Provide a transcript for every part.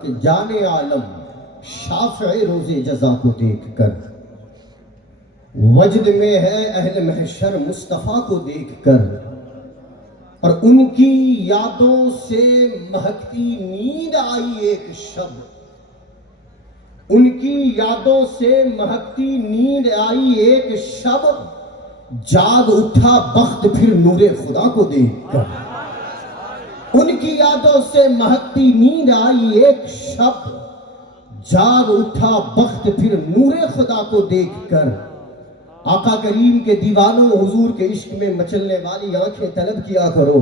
جان عالم شافع روز جزا کو دیکھ کر، وجد میں ہے اہل محشر مصطفیٰ کو دیکھ کر، اور ان کی یادوں سے مہکتی نیند آئی ایک شب، ان کی یادوں سے مہکتی نیند آئی ایک شب، جاگ اٹھا بخت پھر نور خدا کو دیکھ کر۔ ان کی یادوں سے مہکتی نیند آئی ایک شب، جاگ اٹھا بخت پھر نور خدا کو دیکھ کر۔ آقا کریم کے دیوانوں حضور کے عشق میں مچلنے والی آنکھیں طلب کیا کرو،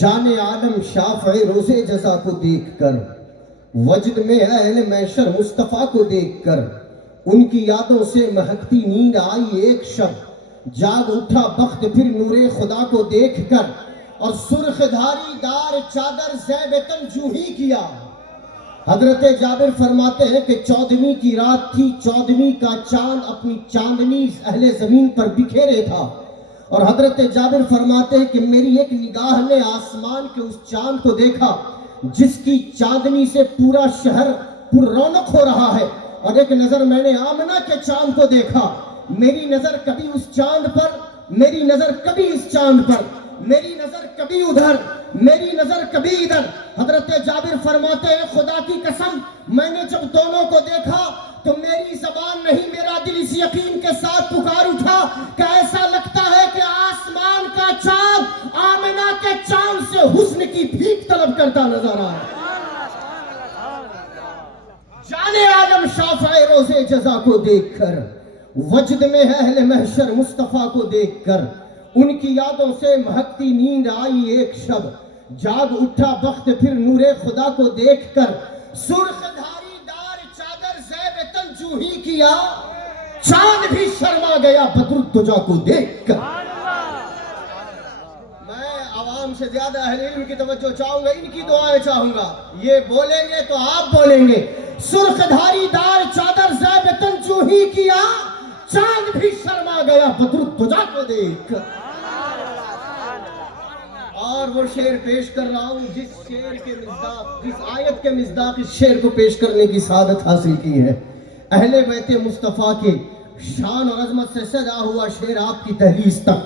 جان عالم شافع روز جزا کو دیکھ کر، وجد میں اہل محشر مصطفیٰ کو دیکھ کر۔ ان کی یادوں سے مہکتی نیند آئی ایک شب، جاگ اٹھا بخت پھر نور خدا کو دیکھ کر، اور سرخ دھاری دار چادر زیب تن جو ہی کیا۔ حضرت جابر فرماتے ہیں کہ 14ویں کی رات تھی، 14ویں کا چاند اپنی چاندنی اہل زمین پر بکھیرے تھا، اور حضرت جابر فرماتے ہیں کہ میری ایک نگاہ نے آسمان کے اس چاند کو دیکھا جس کی چاندنی سے پورا شہر پر رونق ہو رہا ہے، اور ایک نظر میں نے آمنہ کے چاند کو دیکھا۔ میری نظر کبھی اس چاند پر، میری نظر کبھی اس چاند پر، میری نظر کبھی ادھر، میری نظر کبھی ادھر۔ حضرت جابر فرماتے ہیں خدا کی قسم میں نے جب دونوں کو دیکھا تو میری زبان نہیں، میرا دل اس یقین کے ساتھ پکار اٹھا کہ ایسا لگتا ہے کہ آسمان کا چاند آمنہ کے چاند سے حسن کی بھیک طلب کرتا نظر آیا۔ جان عالم شافع روز جزا کو دیکھ کر، وجد میں ہے اہل محشر مصطفیٰ کو دیکھ کر، ان کی یادوں سے مہکتی نیند آئی ایک شب، جاگ اٹھا بخت پھر نور خدا کو دیکھ کر۔ سرخ دھاری دار چادر زیب تن جو ہی کیا، چاند بھی شرما گیا بدر الدجا کو دیکھ کر۔ میں عوام سے زیادہ اہل علم کی توجہ چاہوں گا، ان کی دعائیں چاہوں گا، یہ بولیں گے تو آپ بولیں گے۔ سرخ دھاری دار چادر زیب تن جو ہی کیا، چاند بھی شرما گیا بدر الدجا کو دیکھ کر۔ اور وہ شعر پیش کر رہا ہوں جس شعر کے مصداق، جس آیت کے مصداق اس شعر کو پیش کرنے کی سعادت حاصل کی ہے۔ اہل بیت مصطفیٰ کے شان اور عظمت سے سجا ہوا شعر آپ کی تحریز تک۔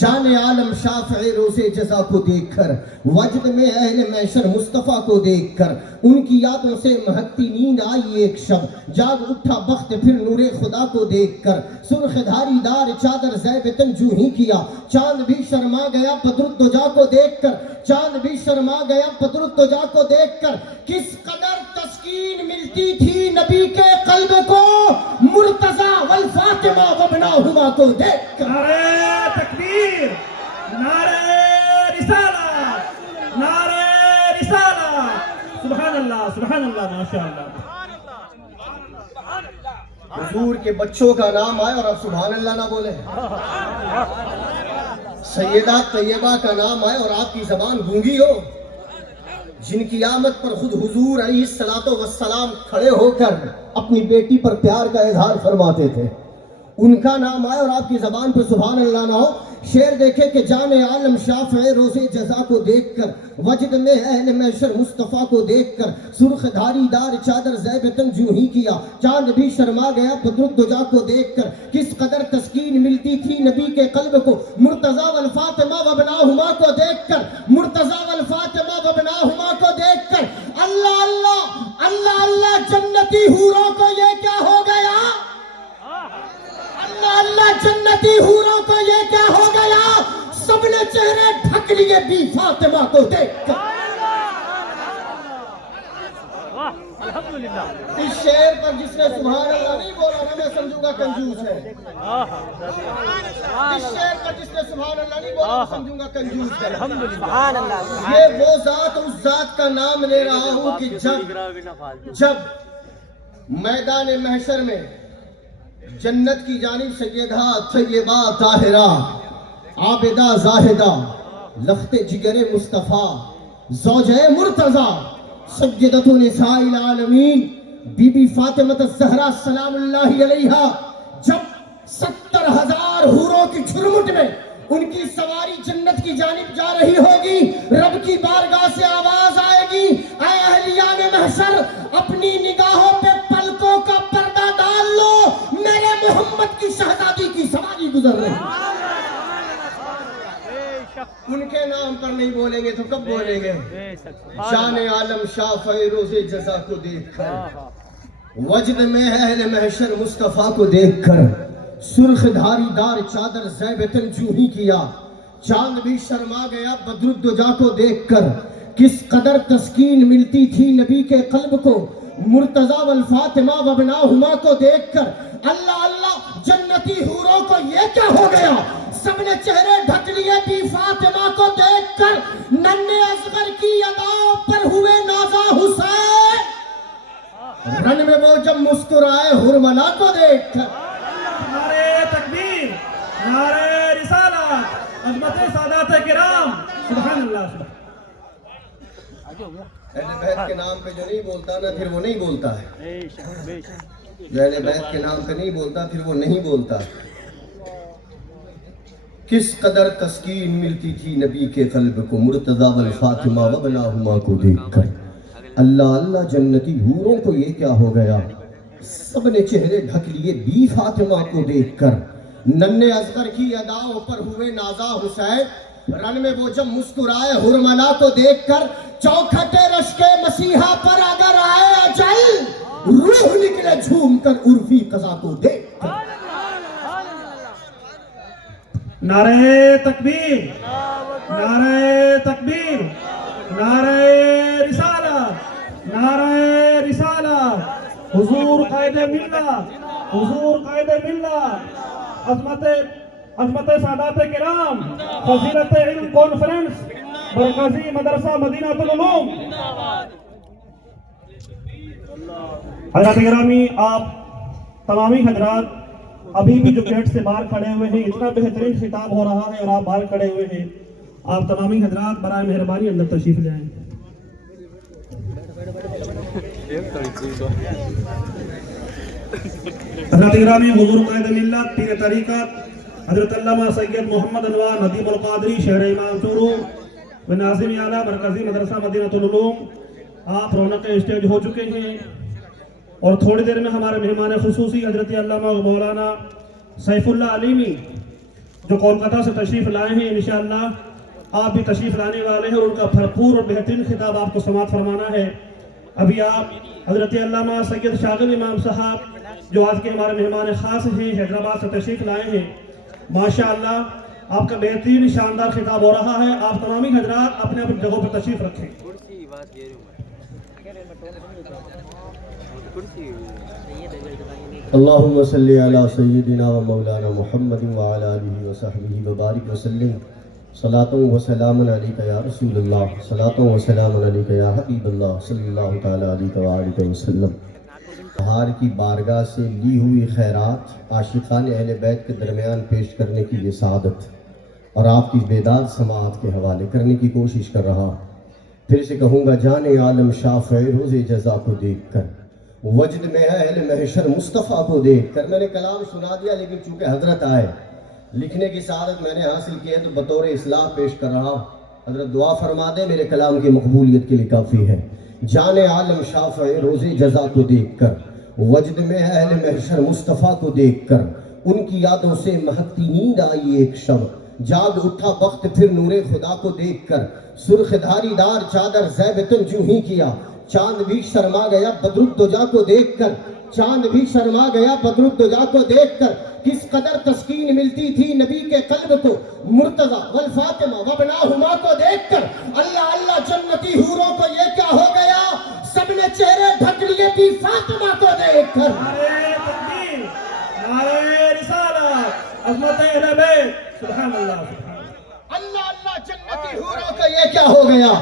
جان عالم شافع روز جزا کو دیکھ کر، وجد میں اہل محشر مصطفیٰ کو دیکھ کر، ان کی یادوں سے مہکتی نیند آئی ایک شب، جاگ اٹھا بخت پھر نور خدا کو دیکھ کر۔ سرخ دھاری دار چادر زیب تن جو ہی کیا، چاند بھی شرما گیا بدر الدجا کو دیکھ کر، چاند بھی شرما گیا بدر الدجا کو دیکھ کر۔ کس قدر تسکین ملتی تھی نبی کے قلب کو، مرتضی والفاطمہ وابناہما کو دیکھ کر۔ نعرہ تکبیر، نعرہ رسالہ، نعرہ رسالہ، سبحان اللہ، سبحان اللہ، ماشاءاللہ۔ حضور کے بچوں کا نام آئے اور آپ سبحان اللہ نہ بولے، سیدہ طیبہ کا نام آئے اور آپ کی زبان گونگی ہو، جن کی آمد پر خود حضور علیہ السلام کھڑے ہو کر اپنی بیٹی پر پیار کا اظہار فرماتے تھے، ان کا نام آئے اور آپ کی زبان پر سبحان اللہ نہ ہو۔ شعر دیکھے کہ جان عالم شافع روز جزا کو دیکھ کر، وجد میں اہل محشر مصطفیٰ کو دیکھ کر، سرخ دھاری دار چادر زیب تن جو ہی کیا، چاند بھی شرما گیا بدر الدجا کو دیکھ کر۔ کس قدر تسکین ملتی تھی نبی کے قلب کو، مرتضی والفاطمہ وابناہما کو دیکھ کر، مرتضی والفاطمہ وابناہما کو دیکھ کر۔ اللہ اللہ اللہ اللہ، جنتی حوروں کو یہ کیا ہو گیا، اللہ اللہ جنتی حوروں کو یہ کیا ہو گیا، سب نے چہرے ڈھک لیے بی فاطمہ کو دیکھ کر۔ اس شعر پر جس نے سبحان اللہ نہیں بولا نا میں سمجھوں گا کنجوس ہے۔ اس شعر پر جس نے سبحان اللہ نہیں بولا میں سمجھوں گا کنجوس ہے۔ یہ وہ ذات، اس ذات کا نام لے رہا ہوں کہ جب میدان محشر میں جنت کی جانب سیدہ طیبہ طاہرہ عابدہ زاہدہ لخت جگر مصطفیٰ زوجہ مرتضی سیدۃ نساء العالمین بی بی فاطمہ الزہرا سلام اللہ علیہا جب 70,000 حوروں کی جھرمٹ میں ان کی سواری جنت کی جانب جا رہی ہوگی، رب کی بارگاہ سے آواز آئے گی، اے اہلیان محشر اپنی نگاہوں پہ پلکوں کا پردہ ڈال لو، میرے محمد کی شہزادی کی سواری گزر رہی ہے۔ ان کے نام پر نہیں بولیں گے تو کب بولیں گے؟ شان عالم شاہ فیروز جزا کو دیکھ کر، وجد میں اہل محشر مصطفیٰ کو دیکھ کر، سرخ دھاری دار چادر زیبتن جو ہی کیا، چاند بھی شرما گیا بدر الدجا کو دیکھ کر۔ کس قدر تسکین ملتی تھی نبی کے قلب کو، مرتضی والفاطمہ وابناہما کو دیکھ کر۔ اللہ اللہ جنتی حوروں کو یہ کیا ہو گیا، سب نے چہرے ڈھک لیے بی فاطمہ کو دیکھ کر۔ ننھے اصغر کی اداؤں پر ہوئے نازا حسین، رن میں وہ جب مسکرائے حرملا کو دیکھ کر۔ نعرہ تکبیر، نعرہ رسالت، عظمت سادات کرام، سبحان اللہ۔ اہل بیت کے نام پہ جو نہیں بولتا نا پھر وہ نہیں بولتا ہے، جو اہل بیت کے نام پہ نہیں بولتا پھر وہ نہیں بولتا۔ کس قدر تسکین ملتی تھی نبی کے قلب کو، مرتضی والفاطمہ وابناہما کو دیکھ کر۔ اللہ اللہ جنتی حوروں کو یہ کیا ہو گیا، سب نے چہرے ڈھک لیے بی فاطمہ کو دیکھ کر۔ ننھے اصغر کی اداؤں پر ہوئے نازا حسین، رن میں وہ جب مسکرائے حرملا کو دیکھ کر۔ چوکھٹے رشک مسیحا پر اگر آئے اجل، روح نکلے جھوم کر عرفی قضا کو دیکھ کر۔ نعرہ تکبیر، نعرہ تکبیر، نعرہ رسالت، نعرہ رسالت، حضور قائد ملت، حضور قائد ملت، عظمت سادات کرام، فضیلت علم کانفرنس، مرکزی مدرسہ مدینہ العلوم۔ حضرات گرامی، آپ تمامی حضرات ابھی بھی جو گیٹ سے باہر کھڑے ہوئے ہیں، اتنا بہترین خطاب ہو رہا ہے اور آپ باہر کھڑے ہوئے ہیں، آپ تمامی حضرات برائے مہربانی اندر تشریف لے آئیں۔ حضرات گرامی، حضور قائد ملت پیر طریقت حضرت علامہ سید محمد انوار ندیم القادری شہر امام چورو و ناظم اعلیٰ مرکزی مدرسہ مدینہ العلوم، آپ رونق اسٹیج ہو چکے ہیں اور تھوڑی دیر میں ہمارے مہمان خصوصی حضرت علامہ مولانا سیف اللہ علیمی جو کولکاتہ سے تشریف لائے ہیں، انشاءاللہ آپ بھی تشریف لانے والے ہیں اور ان کا بھرپور اور بہترین خطاب آپ کو سماعت فرمانا ہے۔ ابھی آپ حضرت علامہ سید شاغل امام صاحب جو آج کے ہمارے مہمان خاص ہیں، حیدرآباد سے تشریف لائے ہیں، ماشاءاللہ آپ کا بہترین شاندار خطاب ہو رہا ہے۔ آپ تمامی حضرات اپنے اپنے جگہوں پر تشریف رکھیں۔ اللہم صلی علی سیدنا و مولانا محمد وعلی آلہ وصحبہ وبارک وسلم۔ صلاۃ و سلام علیکہ یا رسول اللہ، صلاۃ و سلام علیکہ یا حبیب اللہ، صلی اللہ تعالی علیہ وآلہ وسلم۔ بہار کی بارگاہ سے لی ہوئی خیرات عاشقان اہل بیت کے درمیان پیش کرنے کی یہ سعادت اور آپ کی بیداد سماعت کے حوالے کرنے کی کوشش کر رہا۔ پھر سے کہوں گا، جان عالم شاہ فیروز جزا کو دیکھ کر، وجد میں اہل محشر مصطفیٰ کو دیکھ کر۔ میں نے کلام سنا دیا، لیکن چونکہ حضرت آئے، لکھنے کی سعادت میں نے حاصل کی ہے تو بطور اصلاح پیش کر رہا۔ حضرت دعا فرما دے، میرے کلام کی مقبولیت کے لیے کافی ہے۔ جان عالم شاہ فیروز جزا کو دیکھ کر، وجد میں اہل محشر مصطفیٰ کو دیکھ کر، ان کی یادوں سے مہکتی نیند آئی ایک شب، جاگ اٹھا وقت پھر نور خدا کو دیکھ کر۔ سرخ دھاری دار چادر زیبتن جو ہی کیا، چاند بھی شرما گیا بدر الدجا کو دیکھ کر، چاند بھی شرما گیا بدر الدجا کو دیکھ کر۔ کس قدر تسکین ملتی تھی نبی کے قلب کو، مرتضی والفاطمہ وابناہما کو دیکھ کر۔ اللہ اللہ جنتی حوروں کو یہ کیا ہو گیا، سب نے چہرے ڈھک لیے بی فاطمہ کو دیکھ کر۔ نعرہ تکبیر، نعرہ رسالت، عظمت اہل بیت، سبحان اللہ، سبحان اللہ۔ اللہ اللہ جنتی حوروں کو یہ کیا ہو گیا،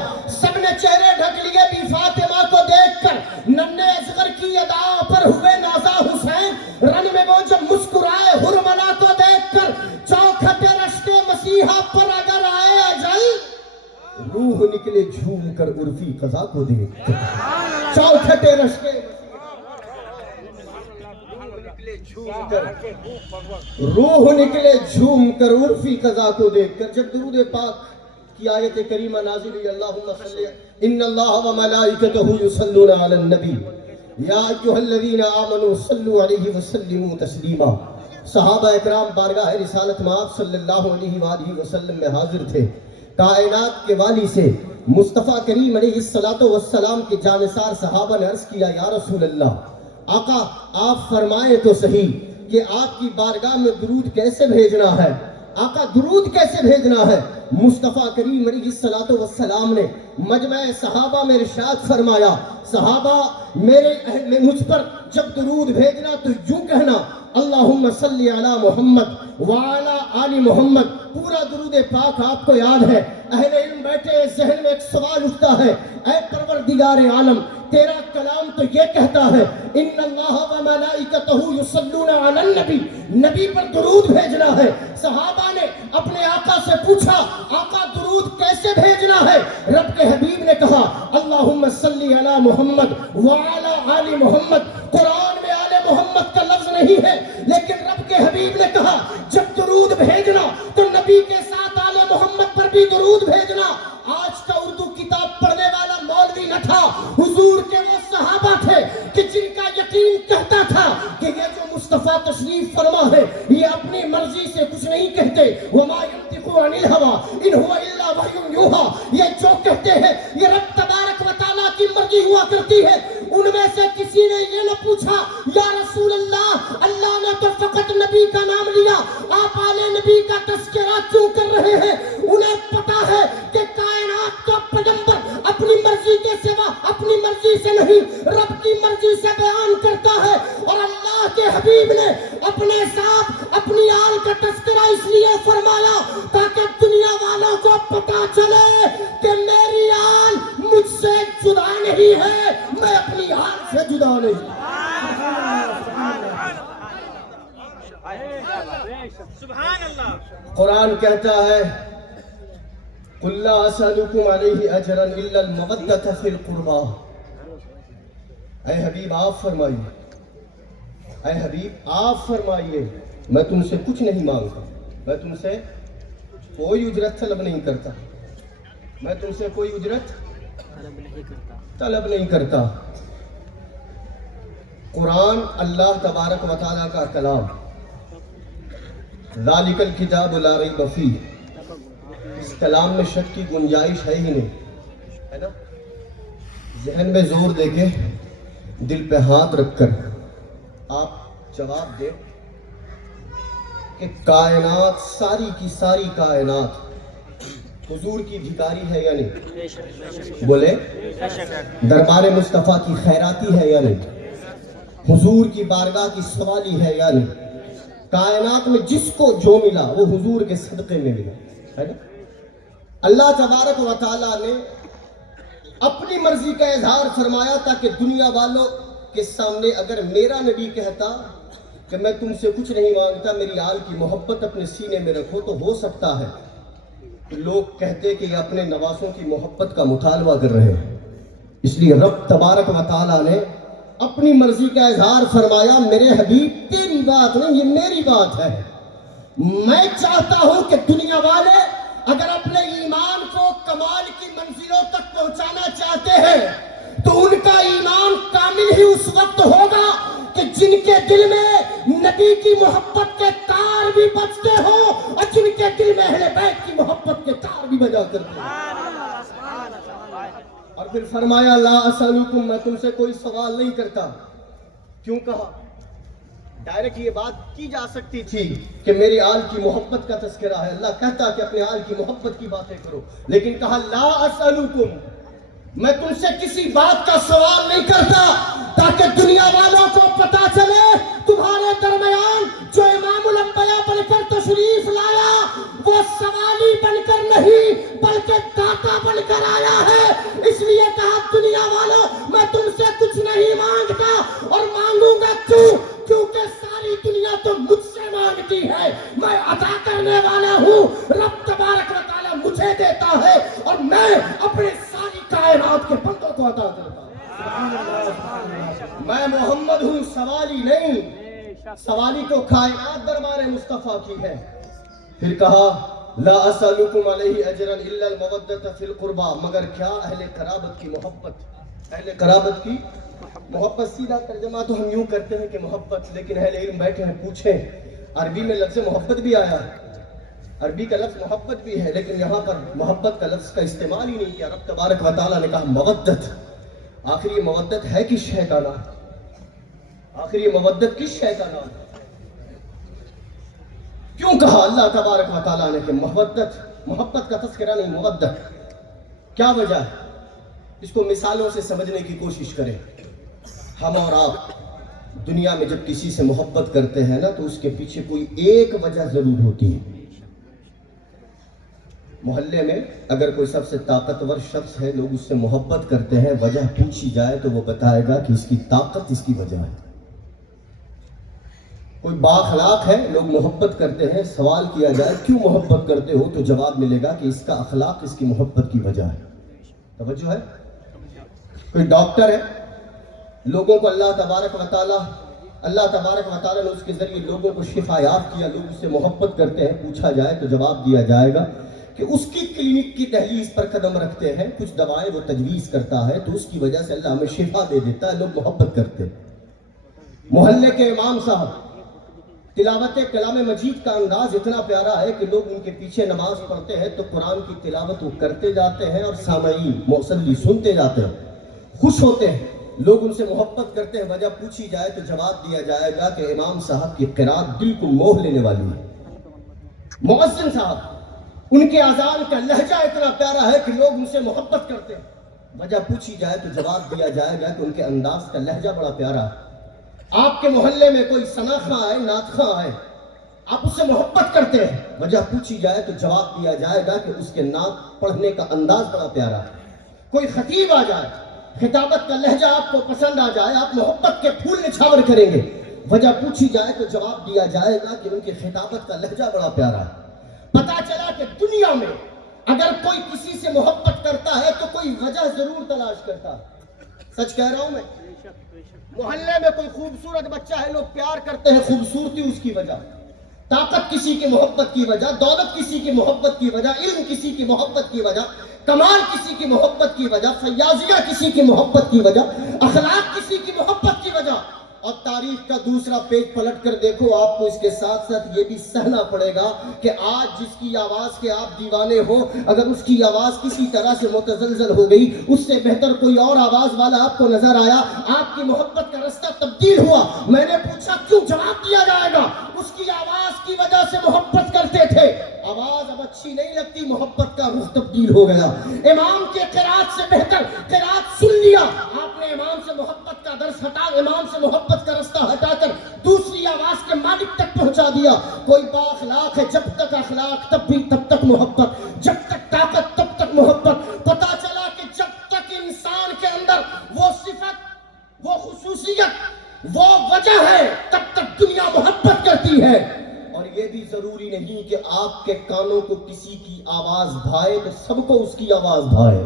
سب نے چہرے ڈھک لیے بی فاطمہ کو دیکھ کر۔ ننھے اصغر کی اداؤں پر ہوئے نازا حسین، رن میں وہ جب مسکرائے حرملا کو دیکھ کر۔ چوکھٹے رشک مسیحا پر اگر آئے اجل، روح نکلے جھوم کر عرفی قضا کو دیکھ کر۔ چوکھٹے رشک روح نکلے جھوم کر عرفی قضا کو دیکھ کر۔ جب درود پاک کی آیت کریمہ نازل ہوئی اللہم صلی ان اللہ و ملائکتہ یصلون علی النبی یا ایھا الذین آمنوا صلوا علیہ وسلموا تسلیما. صحابہ اکرام بارگاہ رسالت میں آپ صلی اللہ علیہ وآلہ وسلم میں حاضر تھے. کائنات کے والی سے مصطفیٰ کریم علیہ السلام کے جانثار صحابہ نے عرض کیا یا رسول اللہ آقا آپ فرمائیں تو صحیح کہ آپ کی بارگاہ میں درود کیسے بھیجنا ہے. آقا درود کیسے بھیجنا ہے؟ مصطفیٰ کریم علیہ السلام نے مجمع صحابہ میں ارشاد فرمایا صحابہ مجھ پر جب درود بھیجنا تو یوں کہنا اللہم صلی علی محمد وعلی آل محمد. پورا درود پاک آپ کو یاد ہے. اہل علم بیٹھے ذہن میں ایک سوال اٹھتا ہے اے پروردگار عالم تیرا کلام تو یہ کہتا ہے ان اللہ و ملائکتہ یصلون علی النبی، نبی پر درود بھیجنا ہے. صحابہ نے اپنے آقا سے پوچھا آقا درود کیسے بھیجنا ہے؟ رب کے حبیب نے کہا اللہم صلی علی محمد وعلی آل محمد. قرآن میں آل محمد کا لفظ نہیں ہے لیکن رب کے حبیب نے کہا جب درود بھیجنا تو نبی کے ساتھ آل محمد پر بھی درود بھیجنا. آج کا اردو کتاب پڑھنے والا مولوی نہ تھا، حضور کے وہ صحابہ تھے کہ جن کا یقین کہتا تھا کہ یہ جو مصطفیٰ تشریف فرما ہے یہ اپنی مرضی سے کچھ نہیں کہتے. وما ينطق عن الهوى ان هو الا وحی یوحى. یہ جو کہتے ہیں یہ رب تبارک و تعالیٰ کی مرضی ہوا کرتی ہے. ان میں سے کسی نے یہ نہ پوچھا یا رسول اللہ اللہ نے تو فقط نبی کا نام لیا، آپ آل نبی کا تذکرہ کیوں کر رہے ہیں؟ انہیں پتا ہے کہ کائنات کا پیغمبر اپنی مرضی کے سوا اپنی مرضی سے نہیں رب کی مرضی سے بیان کرتا ہے. اور اللہ کے حبیب نے اپنے ساتھ اپنی آل کا تذکرہ اس لیے فرمایا تاکہ دنیا والوں کو پتا چلے کہ میری آل مجھ سے جدا نہیں ہے، میں اپنی آل سے جدا نہیں. سبحان اللہ. قرآن کہتا ہے قُلْ لَا أَسْأَلُكُمْ عَلَيْهِ أَجْرًا إِلَّا الْمَوَدَّةَ فِي الْقُرْبَى. اے حبیب آپ فرمائیے، اے حبیب آپ فرمائیے میں تم سے کچھ نہیں مانگتا، میں تم سے کوئی اجرت طلب نہیں کرتا، میں تم سے کوئی اجرت طلب نہیں کرتا. قرآن اللہ تبارک و تعالیٰ کا کلام ذالک الکتاب لا ریب فیہ، اس کلام میں شک کی گنجائش ہے ہی نہیں، ہے نا. ذہن میں زور دے کے دل پہ ہاتھ رکھ کر آپ جواب دیں کہ کائنات ساری کی ساری کائنات حضور کی بھکاری ہے یا نہیں؟ بولے دربار مصطفیٰ کی خیراتی ہے یا نہیں؟ حضور کی بارگاہ کی سوالی ہے یا نہیں؟ کائنات میں جس کو جو ملا وہ حضور کے صدقے میں ملا، ہے نا. اللہ تبارک و تعالیٰ نے اپنی مرضی کا اظہار فرمایا تاکہ دنیا والوں کے سامنے اگر میرا نبی کہتا کہ میں تم سے کچھ نہیں مانگتا، میری آل کی محبت اپنے سینے میں رکھو، تو ہو سکتا ہے کہ لوگ کہتے کہ یہ اپنے نواسوں کی محبت کا مطالبہ کر رہے ہیں. اس لیے رب تبارک و تعالیٰ نے اپنی مرضی کا اظہار فرمایا میرے حبیب تیری بات نہیں یہ میری بات ہے. میں چاہتا ہوں کہ دنیا والے اگر اپنے ایمان کو کمال کی منزلوں تک پہنچانا چاہتے ہیں تو ان کا ایمان کامل ہی اس وقت ہوگا کہ جن کے دل میں نبی کی محبت کے تار بھی بجتے ہوں اور جن کے دل میں اہل بیت کی محبت کے تار بھی بجا کرتے ہیں. اور پھر فرمایا لا اسألکم، میں تم سے کوئی سوال نہیں کرتا. کیوں کہا؟ ڈائریکٹ یہ بات کی جا سکتی تھی کہ میری آل کی محبت کا تذکرہ ہے، اللہ کہتا کہ اپنے آل کی محبت کی باتیں کرو، لیکن کہا لا اسألکم، میں تم سے کسی بات کا سوال نہیں کرتا تاکہ دنیا والوں کو پتا چلے تمہارے درمیان جو امام الانبیاء بن کر تشریف لایا وہ سوالی بن کر نہیں بلکہ داتا بن کر آیا ہے. اس لیے کہا دنیا والوں میں تم سے کچھ نہیں مانگتا اور مانگوں گا کیونکہ ساری دنیا تو مجھ سے مانگتی ہے. میں عطا کرنے والا ہوں، رب تبارک و تعالیٰ مجھے دیتا ہے اور میں اپنے ساری کائنات کے بندوں کو عطا کرتا ہوں. میں محمد ہوں، سوالی نہیں. سوالی تو کائنات دربار مصطفیٰ کی ہے. پھر کہا لا اسالکم علیہ اجرا الا المودۃ فی القربى، مگر کیا اہل قرابت کی محبت، اہل قرابت کی محبت. سیدھا ترجمہ تو ہم یوں کرتے ہیں کہ محبت، لیکن اہل علم بیٹھے ہیں پوچھیں عربی میں لفظ محبت بھی آیا ہے، عربی کا لفظ محبت بھی ہے، لیکن یہاں پر محبت کا لفظ کا استعمال ہی نہیں کیا. رب تبارک و تعالیٰ نے کہا مودت. آخر یہ مودت ہے کس شے کا نام؟ آخر یہ مودت کس شے کا نام؟ کیوں کہا اللہ تبارک و تعالیٰ نے کہ محبت کا تذکرہ نہیں، مودت؟ کیا وجہ ہے؟ اس کو مثالوں سے سمجھنے کی کوشش کریں. ہم اور آپ دنیا میں جب کسی سے محبت کرتے ہیں نا تو اس کے پیچھے کوئی ایک وجہ ضرور ہوتی ہے. محلے میں اگر کوئی سب سے طاقتور شخص ہے، لوگ اس سے محبت کرتے ہیں، وجہ پوچھی جائے تو وہ بتائے گا کہ اس کی طاقت اس کی وجہ ہے. کوئی بااخلاق ہے، لوگ محبت کرتے ہیں، سوال کیا جائے کیوں محبت کرتے ہو تو جواب ملے گا کہ اس کا اخلاق اس کی محبت کی وجہ ہے. توجہ ہے؟ کوئی ڈاکٹر ہے، لوگوں کو اللہ تبارک و تعالیٰ نے اس کے ذریعے لوگوں کو شفا یاب کیا، لوگ اس سے محبت کرتے ہیں، پوچھا جائے تو جواب دیا جائے گا کہ اس کی کلینک کی دہلیز پر قدم رکھتے ہیں، کچھ دوائیں وہ تجویز کرتا ہے تو اس کی وجہ سے اللہ ہمیں شفا دے دیتا ہے، لوگ محبت کرتے ہیں. محلے کے امام صاحب، تلاوت کلام مجید کا انداز اتنا پیارا ہے کہ لوگ ان کے پیچھے نماز پڑھتے ہیں تو قرآن کی تلاوت وہ کرتے جاتے ہیں اور سامعین مصلی سنتے جاتے ہیں، خوش ہوتے ہیں، لوگ ان سے محبت کرتے ہیں. وجہ پوچھی جائے تو جواب دیا جائے گا کہ امام صاحب کی قرات دل کو موہ لینے والی ہے. مؤذن صاحب، ان کے اذان کا لہجہ اتنا پیارا ہے کہ لوگ ان سے محبت کرتے ہیں. وجہ پوچھی جائے تو جواب دیا جائے گا کہ ان کے انداز کا لہجہ بڑا پیارا ہے. آپ کے محلے میں کوئی ثنا خواں آئے، نعت خواں آئے، آپ اس سے محبت کرتے ہیں، وجہ پوچھی جائے تو جواب دیا جائے گا کہ اس کے نعت پڑھنے کا انداز بڑا پیارا ہے. کوئی خطیب آ جائے، خطابت کا لہجہ آپ کو پسند آ جائے، آپ محبت کے پھول نچھاور کریں گے، وجہ پوچھی جائے تو جواب دیا جائے گا کہ ان کی خطابت کا لہجہ بڑا پیارا ہے. پتا چلا کہ دنیا میں اگر کوئی کسی سے محبت کرتا ہے تو کوئی وجہ ضرور تلاش کرتا ہے. سچ کہہ رہا ہوں میں. محلے میں کوئی خوبصورت بچہ ہے، لوگ پیار کرتے ہیں، خوبصورتی اس کی وجہ، طاقت کسی کی محبت کی وجہ، دولت کسی کی محبت کی وجہ، علم کسی کی محبت کی وجہ، کمال کسی کی محبت کی وجہ، فیاضیہ کسی کی محبت کی وجہ، اخلاق کسی کی محبت کی وجہ. اور تاریخ کا دوسرا پیج پلٹ کر دیکھو، آپ کو اس کے ساتھ ساتھ یہ بھی سہنا پڑے گا کہ آج جس کی آواز کے آپ دیوانے ہو، اگر اس کی آواز کسی طرح سے متزلزل ہو گئی، اس سے بہتر کوئی اور آواز والا آپ کو نظر آیا، آپ کی محبت کا رستہ تبدیل ہوا. میں نے پوچھا کیوں؟ جواب دیا جائے گا اس کی آواز کی وجہ سے محبت کرتے تھے، آواز اب اچھی نہیں لگتی، محبت کا رخ تبدیل ہو گیا. امام کے قرات سے بہتر قرات سن لیا، آپ نے امام سے محبت کا درس ہٹا، امام سے محبت کا رستہ ہٹا کر دوسری آواز کے مالک تک پہنچا دیا. کوئی با اخلاق ہے، جب تک اخلاق تب تک محبت، جب تک طاقت تب تک محبت. پتا چلا کہ جب تک انسان کے اندر وہ صفت، وہ خصوصیت، وہ وجہ ہے، تب تک دنیا محبت کرتی ہے. اور یہ بھی ضروری نہیں کہ آپ کے کانوں کو کسی کی آواز بھائے تو سب کو اس کی آواز بھائے.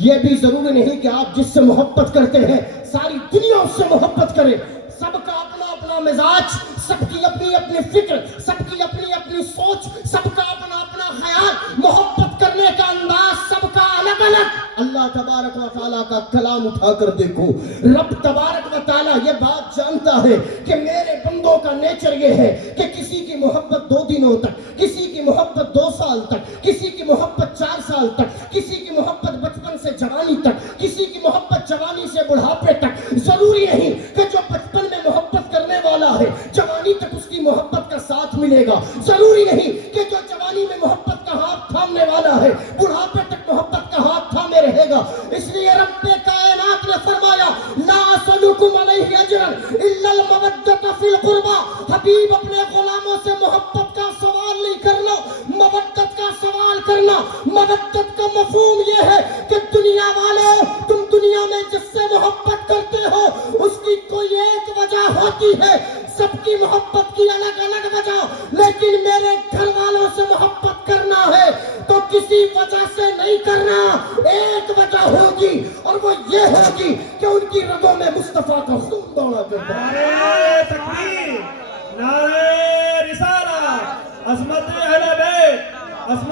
یہ بھی ضروری نہیں کہ آپ جس سے محبت کرتے ہیں ساری دنیا اس سے محبت کرے. سب کا اپنا اپنا مزاج، سب کی اپنی اپنی فکر، سب کی اپنی اپنی سوچ، سب کا اپنا اپنا خیال، محبت کرنے کا انداز سب کا الگ الگ. اللہ تبارک و تعالیٰ کا کلام اٹھا کر دیکھو، رب تبارک و تعالیٰ یہ بات جانتا ہے کہ میرے بندوں کا نیچر یہ ہے کہ کسی کی محبت 2 دنوں تک، کسی کی محبت 2 سال تک، کسی کی محبت 4 سال تک، کسی کی محبت بچپن سے جوانی تک، کسی کی محبت جوانی سے بڑھاپے تک. ضروری نہیں کہ جو بچپن میں محبت کرنے والا ہے جوانی تک اس کی محبت کا ساتھ ملے گا. ضروری نہیں کہ جو جوانی میں محبت کا ہاتھ تھامنے والا ہے بڑھاپے تک محبت کا ہاتھ تھامے رہے گا. اس لیے رب کائنات نے فرمایا لا اسألکم علیہ اجرا الا المودۃ فی القربى. حبیب اپنے غلاموں سے محبت کا سوال نہیں کرنا، مودت کا سوال کرنا. مودت کا مفہوم یہ ہے کہ دنیا والوں، تم دنیا میں جس سے محبت کرتے ہو اس کی کوئی ایک وجہ ہوتی ہے، سب کی محبت کی الگ الگ وجہ، لیکن میرے گھر والوں سے محبت کرنا ہے تو کسی وجہ سے نہیں کرنا، ایک وجہ ہوگی اور وہ یہ ہوگی کہ ان کی رگوں میں مصطفیٰ کا خون دوڑا کرتا ہے. نعرہ تکبیر، نعرہ رسالہ، عظمت اہل بیت، عظمت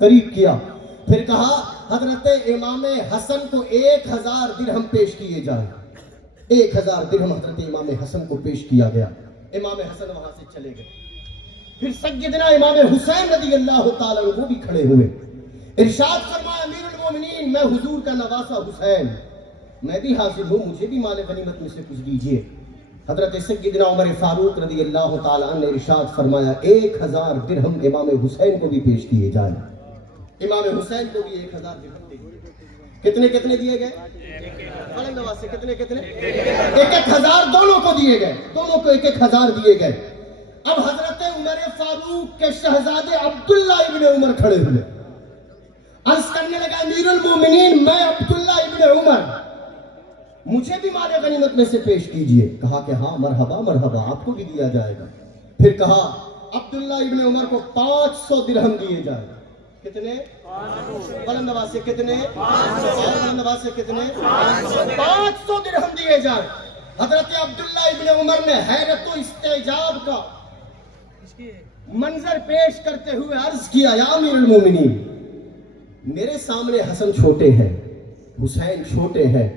قریب کیا. پھر کہا حضرت امام حسن کو 1000 درہم پیش کیے جائیں. 1000 درہم حضرت امام حسن کو پیش کیا گیا. امام حسن وہاں سے چلے گئے. پھر سیدنا امام حسین رضی اللہ تعالیٰ عنہ بھی کھڑے ہوئے. ارشاد فرمایا امیر المومنین میں حضور کا نواسہ حسین میں بھی حاضر ہوں, مجھے بھی مال غنیمت میں سے کچھ دیجئے. حضرت سیدنا عمر فاروق رضی اللہ تعالیٰ عنہ نے ارشاد فرمایا 1000 درہم امام حسین کو بھی پیش کیے جائیں. امام حسین کو بھی 1000 درہم دیے. کتنے دیے گئے؟ بلند آواز سے کتنے 1000 دونوں کو دیے گئے. دونوں کو 1000 دیے گئے. اب حضرت عمر فاروق کے شہزادے عبداللہ ابن عمر کھڑے ہوئے. عرض کرنے لگا امیر المومنین میں عبداللہ ابن عمر, مجھے بھی مال غنیمت میں سے پیش کیجئے. کہا کہ ہاں مرحبا مرحبا آپ کو بھی دیا جائے گا. پھر کہا عبداللہ ابن عمر کو 500 درہم دیے جائے. کتنے؟ بلند آواز سے کتنے؟ بلند آواز سے کتنے؟ 500 درہم دیے جائیں. حضرت عبداللہ ابن عمر نے حیرت و استعجاب کا منظر پیش کرتے ہوئے عرض کیا یا امیر المومنین میرے سامنے حسن چھوٹے ہیں, حسین چھوٹے ہیں.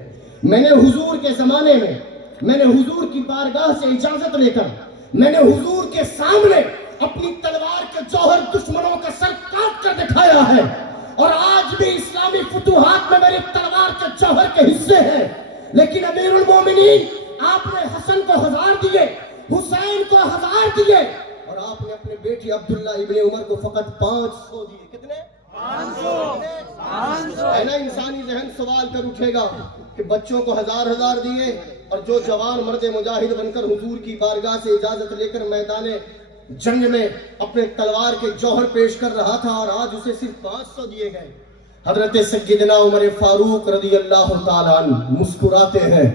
میں نے حضور کے زمانے میں نے حضور کی بارگاہ سے اجازت لے کر میں نے حضور کے سامنے اپنی تلوار کے جوہر دشمنوں کا سر کاٹ کر دکھایا ہے, اور آج بھی اسلامی فتوحات میں میری تلوار کے جوہر کے حصے ہیں. لیکن امیر المومنین آپ نے حسن کو 1000 دیے, حسین کو 1000 دیے, اور آپ نے اپنے بیٹی عبداللہ ابن عمر کو فقط 500 دیے. کتنے؟ 500. ہے نا انسانی ذہن سوال کر اٹھے گا کہ بچوں کو 1000 دیے, اور جو جوان مرد مجاہد بن کر حضور کی بارگاہ سے اجازت لے کر میدان جنگ میں اپنے تلوار کے جوہر پیش کر رہا تھا, اور آج اسے صرف 500 دیے گئے. حضرت سیدنا عمر فاروق رضی اللہ تعالیٰ عنہ مسکراتے ہیں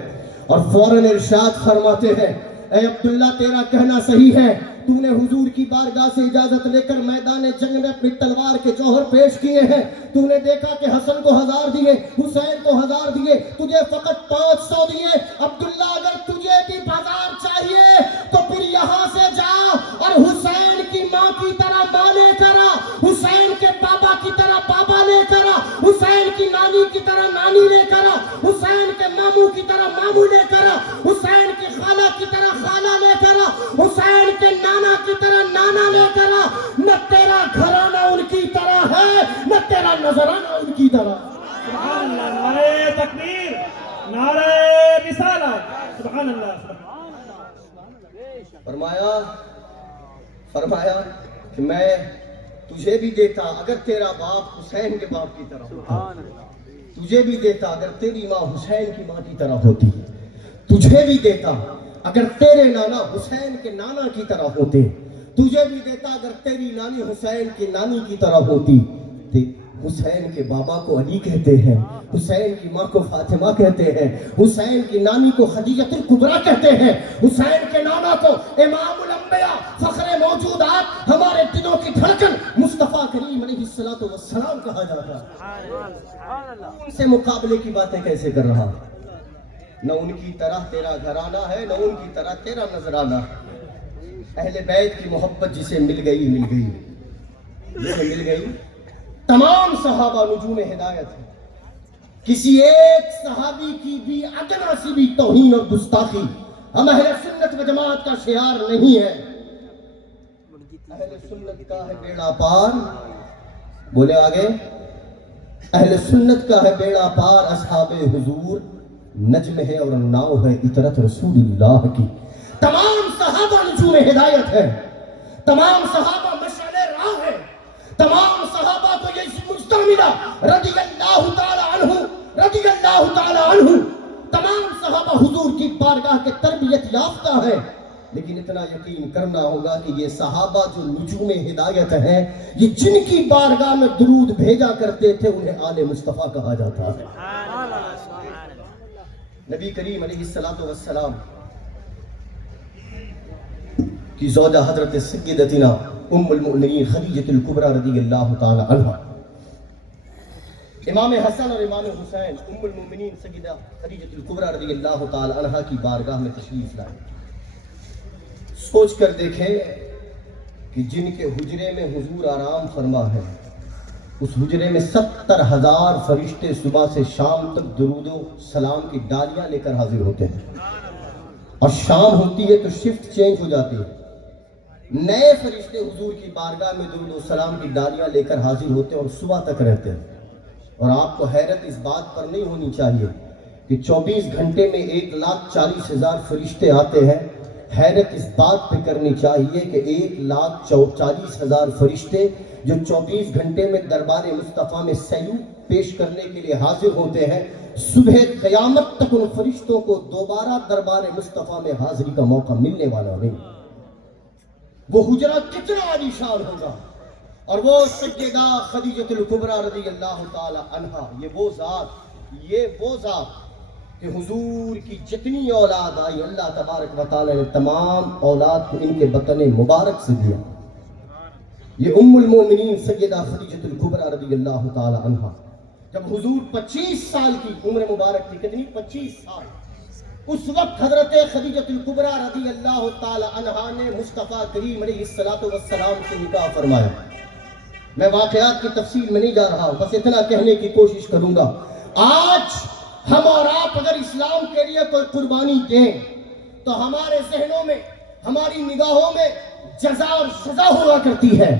اور فوراً ارشاد فرماتے ہیں اے عبداللہ تیرا کہنا صحیح ہے, تو نے حضور کی بارگاہ سے اجازت لے کر میدان جنگ میں اپنی تلوار کے جوہر پیش کیے ہیں. تو نے دیکھا کہ حسن کو 1000 دیے, حسین کو 1000 دیے, تجھے فقط 500 دیے. عبداللہ اگر تجھے بھی 1000 چاہیے تو پھر یہاں سے جا اور حسین کی ماں کی طرح ماں لے کر آ, حسین کے بابا کی طرح بابا لے کر آ, حسین کی نانی کی طرح نانی لے کر آ, حسین کے ماموں کی طرح ماموں لے کر آ, حسین کی خالہ کی طرح خالہ لے کر آ, حسین کے نانا کی طرح نانا لے کر آ. نہ تیرا گھرانہ ان کی طرح ہے, نہ تیرا نظرانہ ان کی طرح. سبحان اللہ, نعرہ تکبیر, نعرہ رسالت, سبحان اللہ. فرمایا کہ میں تجھے بھی دیتا اگر تیرا باپ حسین کے باپ کی طرح ہوتا, تجھے بھی دیتا اگر تیری ماں حسین کی ماں کی طرح ہوتی, تجھے بھی دیتا اگر تیرے نانا حسین کے نانا کی طرح ہوتے, تجھے بھی دیتا اگر تیری نانی حسین کی نانی کی طرح ہوتی. حسین کے بابا کو علی کہتے ہیں, حسین کی ماں کو فاطمہ کہتے ہیں, حسین کی نانی کو خدیجۃ الکبریٰ کہتے ہیں, حسین کے نانا کو امام الانبیاء فخر موجودات ہمارے دلوں کی دھڑکن مصطفیٰ کریم علیہ السلام کہا جاتا ہے. ان سے مقابلے کی باتیں کیسے کر رہا؟ نہ ان کی طرح تیرا گھرانہ ہے, نہ ان کی طرح تیرا نذرانہ. اہل بیت کی محبت جسے مل گئی جسے مل گئی. تمام صحابہ نجوم ہدایت ہے, کسی ایک صحابی کی بھی ادنا سی بھی توہین اور گستاخی ہم اہل سنت و جماعت کا شعار نہیں ہے. اہل سنت کا ہے بیڑا پار, بولے آگے, اہل سنت کا ہے بیڑا پار, اصحاب حضور نجم ہے اور ناؤ ہے اطرت رسول اللہ کی. تمام صحابہ نجوم ہدایت ہے, تمام صحابہ مشعل راہ ہے, تمام صحابہ کو یہ مجدہ ملا رضی اللہ تعالی عنہ. تمام صحابہ حضور کی بارگاہ کے تربیت یافتہ ہے, لیکن اتنا یقین کرنا ہوگا کہ یہ صحابہ جو نجوم ہدایت ہیں, یہ جن کی بارگاہ میں درود بھیجا کرتے تھے انہیں آل مصطفیٰ کہا جاتا ہے. نبی کریم علیہ السلام کی زوجہ حضرت سیدتنا ام المؤمنین خدیجۃ الکبریٰ رضی اللہ تعالی عنہ, امام حسن اور امام حسین ام المؤمنین سیدہ خدیجۃ الکبریٰ رضی اللہ تعالی عنہ کی بارگاہ میں تشریف لائے. سوچ کر دیکھیں کہ جن کے حجرے میں حضور آرام فرما ہے, اس حجرے میں 70,000 فرشتے صبح سے شام تک درود و سلام کی ڈالیاں لے کر حاضر ہوتے ہیں، اور شام ہوتی ہے تو شفٹ چینج ہو جاتی ہے، نئے فرشتے حضور کی بارگاہ میں درود و سلام کی ڈالیاں لے کر حاضر ہوتے ہیں اور صبح تک رہتے ہیں۔ اور آپ کو حیرت اس بات پر نہیں ہونی چاہیے کہ 24 گھنٹے میں 1,40,000 فرشتے آتے ہیں، حیرت اس بات پہ کرنی چاہیے کہ 1,40,000 فرشتے جو 24 گھنٹے میں دربار مصطفیٰ میں سیلوٹ پیش کرنے کے لیے حاضر ہوتے ہیں، صبح قیامت تک ان فرشتوں کو دوبارہ دربار مصطفیٰ میں حاضری کا موقع ملنے والا نہیں۔ وہ حجرہ کتنا عالیشان ہوگا، اور وہ سیدہ خدیجہ الکبریٰ رضی اللہ تعالی عنہا، یہ وہ ذات کہ حضور کی جتنی اولاد آئی اللہ تبارک و تعالی نے تمام اولاد کو ان کے بطن مبارک سے دیا۔ یہ ام المومنین سیدہ خدیجہ الکبریٰ رضی اللہ تعالی عنہا، جب حضور 25 سال کی عمر مبارک تھی، کتنی؟ 25 سال، اس وقت حضرت خدیجہ الکبریٰ رضی اللہ تعالی عنہا نے مصطفیٰ کریم علیہ السلام سے نکاح فرمایا۔ میں واقعات کی تفصیل میں نہیں جا رہا ہوں، بس اتنا کہنے کی کوشش کروں گا، آج ہم اور آپ اگر اسلام کے لیے کوئی قربانی دیں تو ہمارے ذہنوں میں، ہماری نگاہوں میں جزا اور سزا ہوا کرتی ہے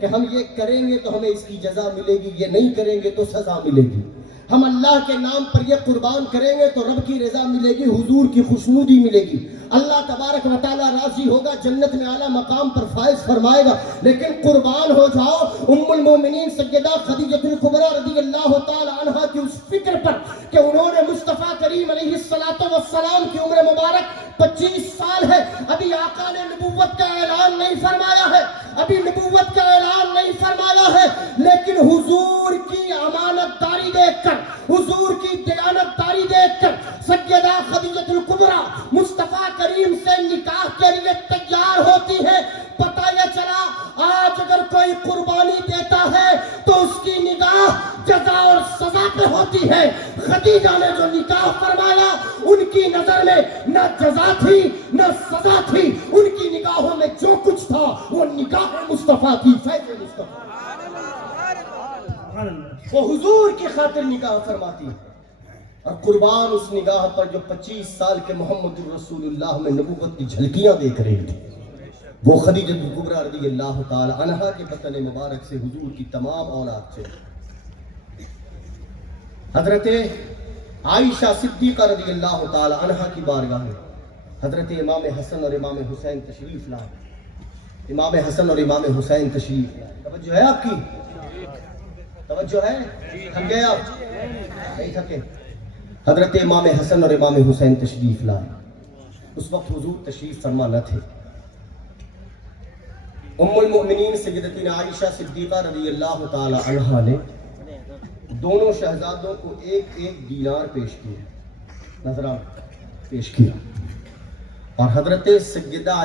کہ ہم یہ کریں گے تو ہمیں اس کی جزا ملے گی، یہ نہیں کریں گے تو سزا ملے گی، ہم اللہ کے نام پر یہ قربان کریں گے تو رب کی رضا ملے گی، حضور کی خوشنودی ملے گی، اللہ تبارک و تعالیٰ راضی ہوگا، جنت میں اعلیٰ مقام پر فائز فرمائے گا۔ لیکن قربان ہو جاؤ ام المومنین سیدہ خدیجہ الکبریٰ رضی اللہ تعالی عنہا کی اس فکر پر کہ انہوں نے مصطفیٰ کریم علیہ السلام کی عمر مبارک 25 سال ہے، ابھی آقا نے نبوت کا اعلان نہیں فرمایا ہے، ابھی نبوت کا اعلان نہیں فرمایا ہے، لیکن حضور کی امانت داری دیکھ کر، حضور کی دیانت داری دیکھ کر سیدہ خدیجہ الکبریٰ مصطفیٰ کریم سے نکاح کے لیے تیار ہوتی ہے۔ پتہ یہ چلا آج اگر کوئی قربانی دیتا ہے تو اس کی نگاہ جزا اور سزا پہ ہوتی ہے۔ خدیجہ نے جو نکاح فرمایا ان کی نظر میں نہ جزا تھی نہ سزا تھی، ان کی نگاہوں میں جو کچھ تھا وہ نکاح مصطفیٰ کی، فیض مصطفیٰ، وہ حضور کی خاطر نکاح فرماتی، اور قربان اس نگاہ پر جو 25 سال کے محمد الرسول اللہ میں نبوت کی جھلکیاں دیکھ رہی تھی، وہ خدیجہ الکبریٰ رضی اللہ تعالی عنہا کے بطن مبارک سے حضور کی تمام اولاد سے حضرت عائشہ صدیقہ رضی اللہ تعالی عنہا کی بارگاہ میں حضرت امام حسن اور امام حسین تشریف لائے، امام حسن اور امام حسین تشریف لائے۔ توجہ ہے آپ کی؟ توجہ ہے؟ تھک گئے آپ؟ نہیں تھکے؟ حضرت امام حسن اور امام حسین تشریف لائے، اس وقت حضور تشریف فرما نہ تھے۔ ام المؤمنین سیدتنا عائشہ صدیقہ رضی اللہ تعالی عنہا نے دونوں شہزادوں کو 1 دینار پیش کیا، نذرانہ پیش کیا، اور حضرت سیدہ